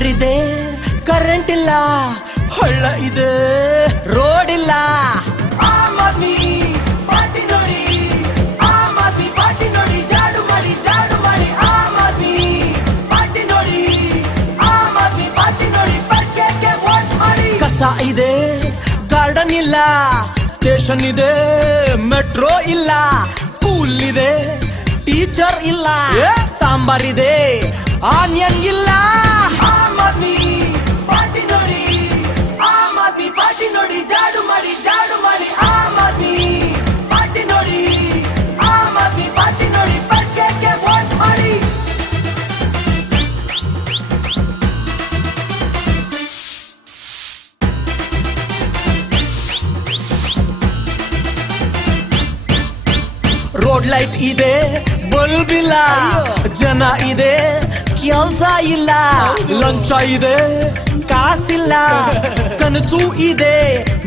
tower ಇದೆ current ಇಲ್ಲ ಹೊಳ್ಳ ಇದೆ ರೋಡ್ ಇಲ್ಲ ಆಮ್ ಆದ್ಮಿ ಪಾರ್ಟಿ ನೋಡಿ ಆಮ್ ಆದ್ಮಿ ಪಾರ್ಟಿ ನೋಡಿ ಜಾಡು ಮಾಡಿ ಆಮ್ ಆದ್ಮಿ ಪಾರ್ಟಿ ನೋಡಿ ಆಮ್ ಆದ್ಮಿ ಪಾರ್ಟಿ ನೋಡಿ ಪಕ್ಷಕ್ಕೆ ವೋಟ್ ಮಾಡಿ ಕಸ ಇದೆ ಗಾರ್ಡನ್ ಇಲ್ಲ ಸ್ಟೇಷನ್ ಇದೆ ಮೆಟ್ರೋ ಇಲ್ಲ ಸ್ಕೂಲ್ ಇದೆ ಟೀಚರ್ ಇಲ್ಲ ಸಾಂಬಾರ್ ಇದೆ ಆನಿಯನ್ ಇಲ್ಲ ಆಮ್ ಆದ್ಮಿ ಪಾರ್ಟಿ ನೋಡಿ ಆಮ್ ಆದ್ಮಿ ಪಾರ್ಟಿ ನೋಡಿ ಜಾಡು ಮಾಡಿ ಆಮ್ ಆದ್ಮಿ ಪಾರ್ಟಿ ನೋಡಿ ಆಮ್ ಆದ್ಮಿ ಪಾರ್ಟಿ ನೋಡಿ ಪಕ್ಷಕ್ಕೆ ವೋಟ್ ಮಾಡಿ ರೋಡ್ ಲೈಟ್ ಇದೆ ಬಲ್ಬ್ ಇಲ್ಲ ಜನ ಇದೆ ಕೆಲಸ ಇಲ್ಲ ಲಂಚ ಇದೆ ಕಾಸಿಲ್ಲ ಕನಸು ಇದೆ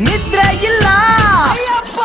ನಿದ್ರೆ ಇಲ್ಲ ಅಯ್ಯಪ್ಪ